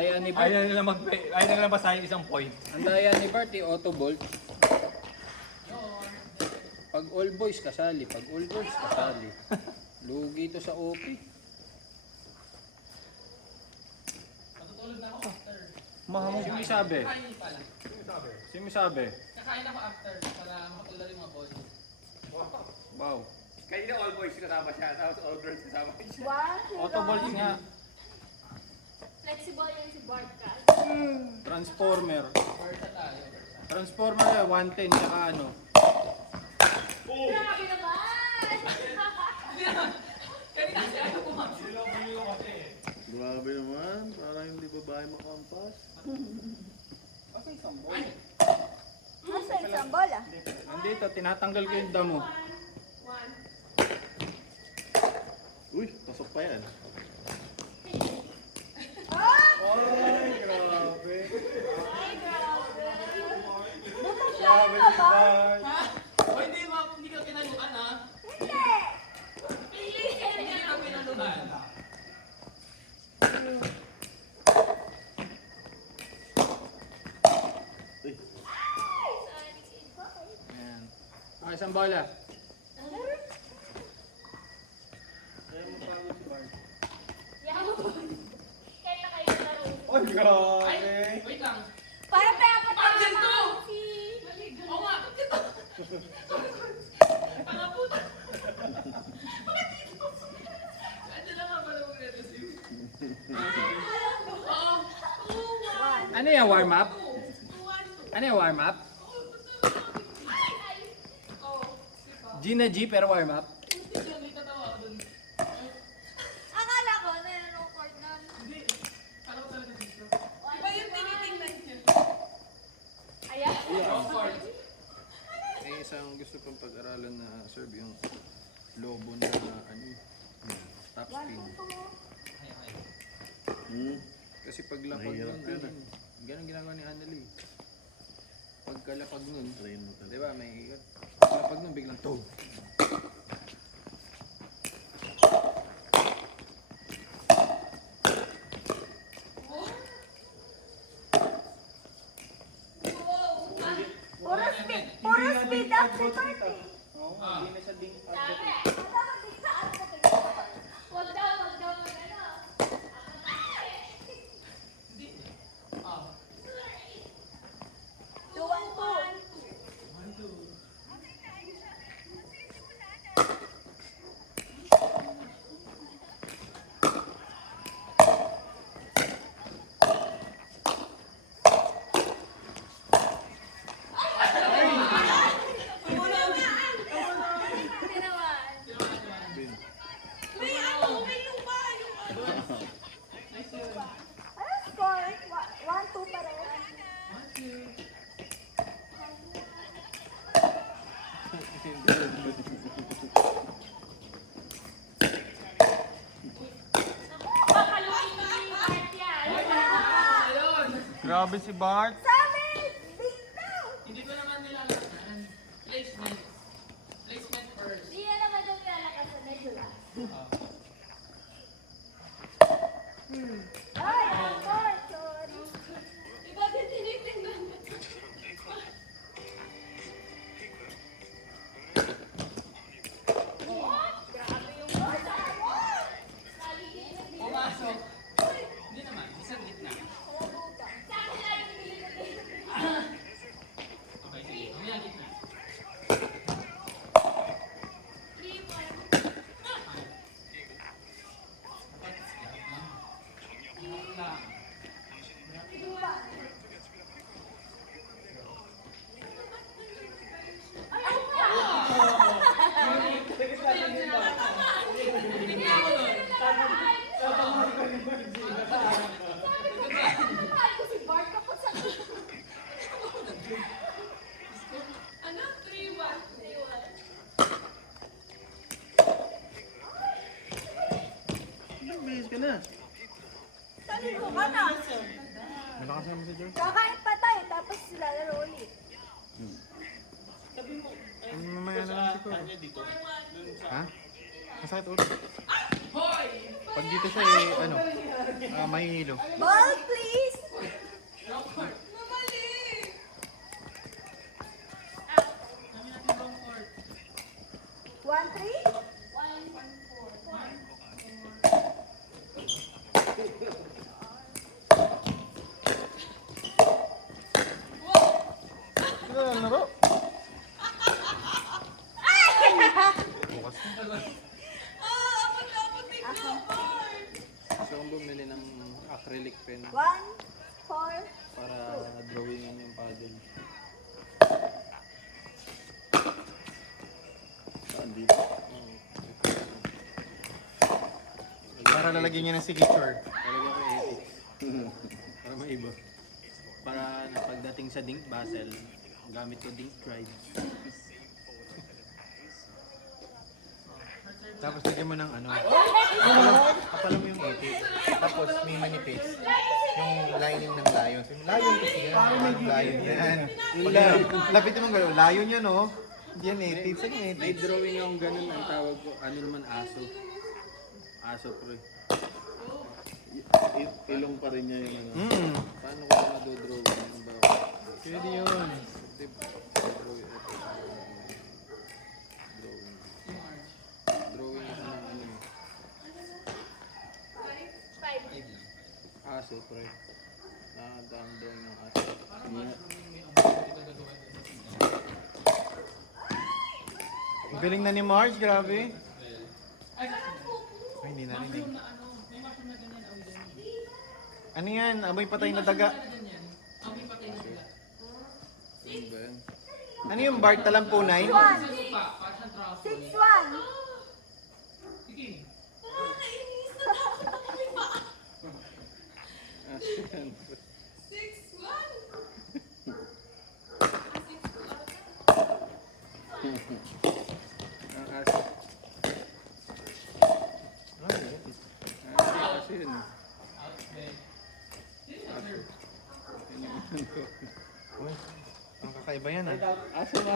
daya ni Bart. Ayaw na lang basahin isang point. Ang daya ni Bart, auto bolt. Pag all boys kasali, pag all girls kasali. Lugi ito sa OP. Mahamog. Sino sabi? Sino sabi? Kakain ako after para makatulad yung mga boys. Wow. Kanina all boys kasama siya, tapos all girls kasama siya. Auto bolt nga. Flexible yan si Bart ka. Transformer. Versa tayo. Transformer 110 tsaka ano. Grabe naman! Kanina kasi ayaw kumamit. Grabe naman, parang hindi babae makampas. Nasa isang bola? Nandito, tinatanggal ko yung damo. Uy, pasok pa yan. Ay, grabe. Ay, grabe. Grabe si Bart. O hindi ka pinaluan ha? Hindi! Hindi ka pinaluan. Uy, Ayan. Ah, isang bola. Kaya na kayo laro. Ay, grabe. Ay, wait lang. Para pinapatawa Bakit to? si... Oo nga, bakit ito? Pangaputa. Bakit dito? Ano lang nga pala mag-receive? Oo. Ano yung warm up? Ano yung warm up? Gina G pero warm up? Hindi tatawa ako dun. Akala ko na yung record na. Hindi. Kala ko talaga dito. Iba yung tinitingnan niya. Ayan. Record. May isang gusto pang pag-aralan na serve yung lobo na ano, top spin. Kasi pag lapag Mahirap nun, yun, ano, ganun ginagawa ni Annalie. Pagkalapag nun, try mo talaga. di ba, may pagkalapag nun, biglang to. Puro speed up si Bart eh. Oo, hindi na siya ding Dami. Dapat din sa ano sa tingin. Wag daw mag ano. Ah. 2-1-2. Hindi naman. Ano score? 1-2 pa rin. Kakaluin mo yung Bart yan. Ayun. Grabe si Bart. Sabi! Big now! Hindi ko naman nilalaman. Placement. Placement first. Di yan naman daw nilalakasan na yun. Ay, Bart! Sorry. Iba din tinitingnan. Grabe yung bata. Pumasok. Hindi naman. Isang gitna. Sa akin lang yung binibigay. Okay, sige. Mamaya gitna. Lang. Mahal ko si Bart kapag sa... Ano? 3-1. 3-1. Bihis ka na. Taligo ka na. Malakas naman si George. Kakain pa tayo, tapos lalaro ulit. Mamaya na lang si Ko. Ha? Masakit ulo. Hoy! Pag dito siya ano, may hilo. Ball, please! Namali! Namin natin long court. 1-3? 1-4. Ano lang laro? Bukas na. Gusto kong bumili ng acrylic pen 1-4. para drawingan yung paddle. Saan dito? Para lalagyan niya ng signature. Lalagyan ko para maiba. Para na pagdating sa Dink Basel, gamit ko Dink Drive. Tapos lagyan mo ng ano, kapalan mo yung epic. Tapos may manipis. Yung lining ng layon. So, yung layon kasi yan. Yung layon yan. Lapit naman gano'n. Layon yan, no? Hindi yan epic. Saan yung epic? May drawing akong ganun. Ang tawag ko, ano naman aso. Aso, pre. Ilong pa rin niya yung ano. Paano ko na madodrawing yung bawat? Pwede yun. Drawing ito. Drawing ito ng ano. Aso, pre. Nakakadaan drawing ng aso. Ang galing na ni Marge, grabe. Ay, hindi narinig. Na ano, may mushroom na ganyan, awi ganyan. Ano yan? Amoy patay na daga. Ganyan. Awi patay na sila. Ano ba yan? Ano yung Bart Talampunay? 1. Sa lupa, para siyang truffle. 6-1. Sige. Aso yan. 6-1. Ang aso. Aso yun. Uy, ang kakaiba yan ah. Aso na.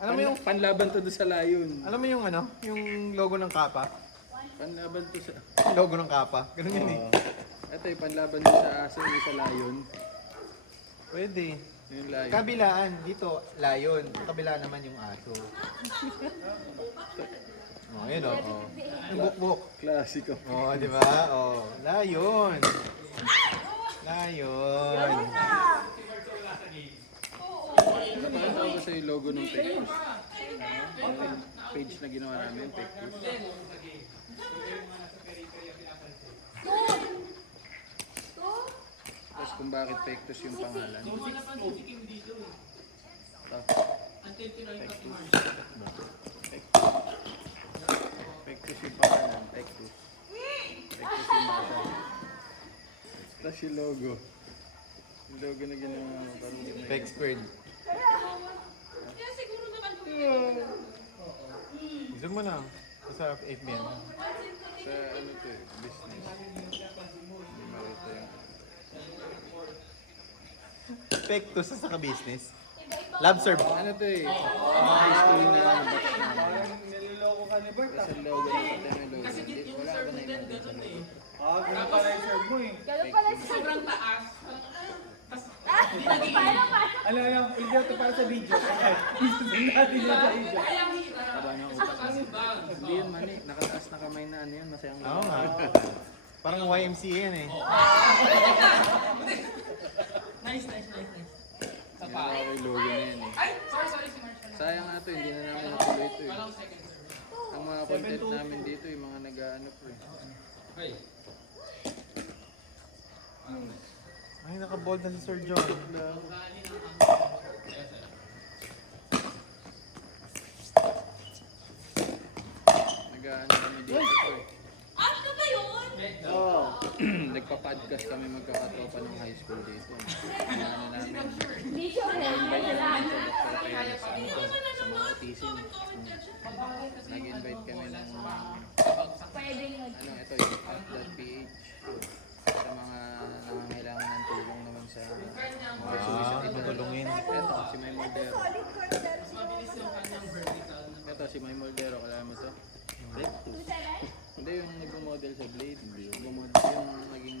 Alam mo yung Panlaban to doon sa layon. alam mo yung ano, yung logo ng Kappa? Panlaban to sa... Yung logo ng Kappa. Ganun yan eh. Ito yung panlaban doon sa aso, yung sa layon. Pwede. Yung layon. Kabilaan, dito, layon. Kabila naman yung aso. Oh, yun oh. Oh. Yung bukbuk. Klasiko. Oh, di ba? Oh, layon. Layon. Napakatawa ko sa yung logo ng Pectus. Yung page na ginawa namin, Pectus. Tapos kung bakit Pectus yung pangalan. Wala pa si Kim dito eh. Tapos, Until tinoy pa si Marge. Pectus yung pangalan, Pectus. Pectus yung basa. Tapos yung logo. Yung logo na ginawa parang ginawa. Peg squared. Kaya siguro naman Gusto mo na. Sa FBN. Sa ano to eh, business. Hindi makita yung... Pectus sa saka business. Love serve. Ano to eh, mga high school na ano, batch namin. Niloloko ka ni Bert. Kasi logo na pati may logo. kasi Hindi, yung wala serve ka na din yung ganun eh. Ganun pala yung serve mo eh. Ganun pala siya. Sobrang taas. Tas Paano? Alam, video to para sa video. Isusunod natin yun sa video. kaya ang hirap. Taba ng Sa utak taas yung bag. Hindi yun mani, nakataas na kamay na ano yun, masayang Oo nga. Parang YMCA yan eh. Nice. Sa pa. Ginawa ko yung logo na yan eh. Ay, sorry si Marge. Sayang nga to, hindi na namin natuloy ito eh. Walang second serve. Ang mga content namin dito, yung mga nag-ano po eh. Ay. Ay, naka-bold na si Sir John. Nag-ano kami dito po eh. Ano ba yun? Oo. Nagpa-podcast kami magkakatropa ng high school dito. Ano namin, Hindi sure yan. Ano lang. sa mga autism. Nag-invite kami ng Pwede yun. ano ito yung app.ph sa mga nangangailangan ng tulong naman sa mga suicide. Matulungin. Ito, si May Moldero. Solid core pero Mabilis yung kanyang vertical na. Ito, si May Moldero. Kailangan mo to? 2-7? Hindi, Hindi yung nagmo-model sa Blade. Hindi yung yung naging...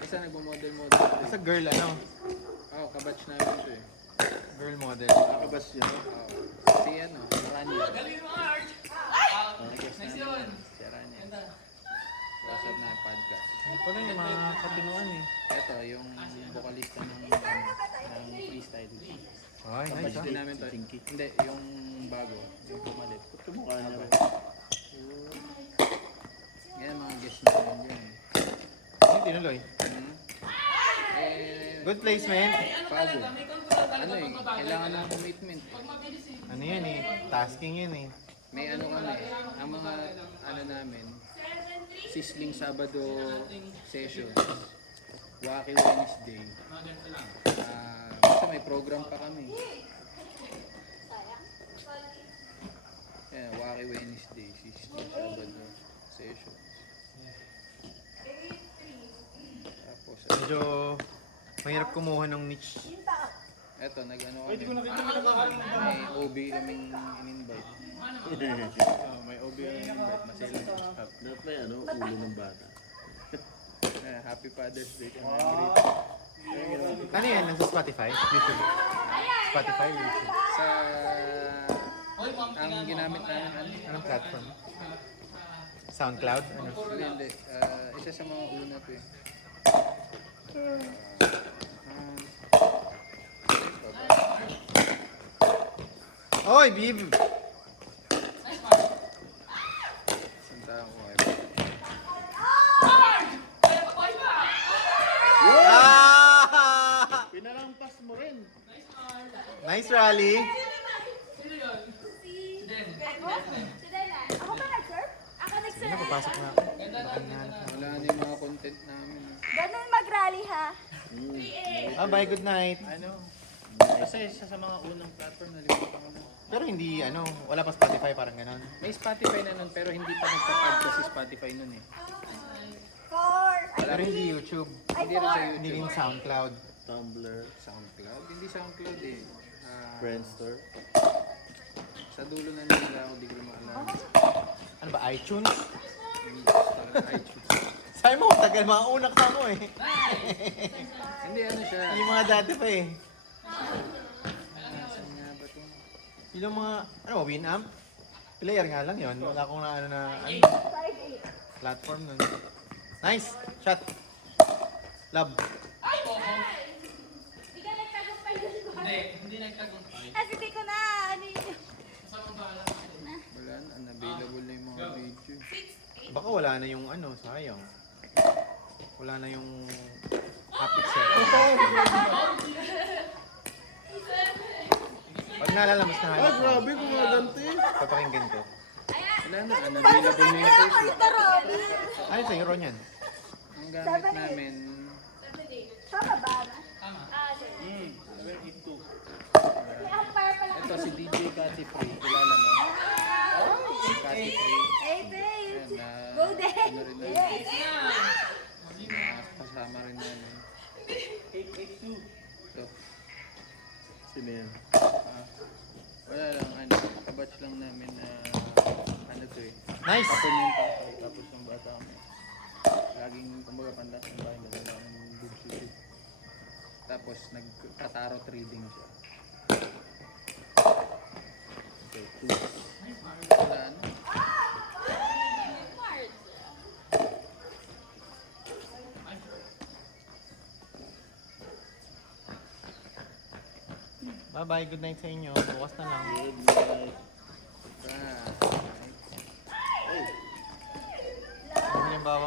Isa nagmo-model-model. Sa girl, ano? Oo, kabatch namin ito eh. Girl model. Kakabas yun. Si ano, si Rania. Galing mo, Arch! Nag-guest Nice namin. yun. Si Rania. Ganda. Wasap na podcast. Ano pala yung mga katinuan eh. Ito, yung vocalista ng freestyle. Ay, nice Kabatch ah. din namin to. Hindi, yung bago. Yung pumalit. Kumukha niya rin. Yan, mga guest namin yun. Hindi tinuloy. Hmm. Eh, Good placement. Bago. May control talaga Ano eh, pag mabagal. kailangan ng commitment. Pag mabilis eh. Ano yan eh. Tasking yan eh. May ano kami, ang mga ano namin, Sisling Sabado sessions, Wacky Wednesday. Mga ganito lang. Basta may program pa kami. Yan, Wacky Wednesday, Sisling Sabado session. Tapos, Medyo mahirap kumuha ng niche. eto, nag-ano Ay, di ko kami. nakita nakakain. May OB kaming in-invite. May OB kaming in-invite, maselan. Dapat may ano, ulo ng bata. Happy Father's Day kami. Ano yan? Nasa Spotify? YouTube? Spotify, YouTube. Sa Hoy, ma'am, ang ginamit namin ano? Anong platform? SoundCloud? Ano? Hindi. Isa sa mga una to eh. Oy, Bib! Isang tao ko eh. Ay, papoy pa! Ah! Pinalampas mo rin. Nice rally. Sino yun? Si Den. Ako ba nag-surf? Ako Sige nag-surf. na, papasok na ako. Ganda na, ganda na. Wala na yung mga content namin. Ganun mag-rally ha. Ah, bye, good night. Ano? Kasi isa sa mga unang platform na limutan ko na. Pero hindi, ano, wala pa Spotify, parang ganon. May Spotify na nun pero hindi pa nagpa-podcast si Spotify nun eh. Four. Pero hindi YouTube. Ay, Hindi rin sa four. Hindi YouTube. rin SoundCloud. Tumblr, SoundCloud? Hindi SoundCloud eh. Friendster. Sa dulo na nila ako, di ko maalala. Ano ba, iTunes? iTunes. Sabi mo, tagal mga unak na mo eh. Hindi ano siya. Yung mga dati pa eh. Saan nga ba ito? Yung mga, ano, Winamp? Player nga lang yon. Wala akong na, ano, na, ano, 5-8. platform nun. Nice! Shot! Love! Ay, oo. Hindi ka nagtagumpay yun. Hindi nagtagumpay. Kasi di ko na, ano yun. Masama ba lang? Wala na, unavailable na yung mga video. Baka wala na yung ano, sayang. Wala na yung topic set. Pag naalala, mas Ay, nahanap ko. grabe, kumaganti. Papakinggan ko. Wala na, unavailable na yung Facebook. Ito, Robin. Ano sa euro niyan? Ang gamit namin, Tama ba? Tama. Ah, sige. 782. May umpire pala. ito si DJ Cathy Free, kilala mo? Si Cathy Free. Hey, babe. Ayan, na, Go there. ano rin na, Yes. kasama rin namin. 882. Ito, Sino yan? wala lang, ano, kabatch lang namin na, ano to eh. Nice! Kapon yung tatay, tapos yung bata kami. Laging, kumbaga, pandas ng bahay, nagala ng good city. Tapos, nag-tarot reading siya. Okay, 2. Wala, ano? Bye-bye, good night sa inyo. Bukas na lang. Good night. Ah, Halimbawa,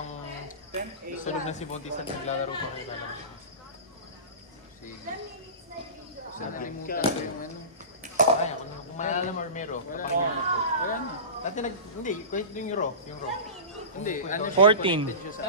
sulog na si Buntis at naglalaro pa kayo lang. sige. Sa nalimutan ko yung ano. Ay, kung maalala mo, Romero, papakinggan mo po. Wala na. Dati hindi, kwento yung Euro. Yung Euro. Hindi, ano siya, 14. connected siya sa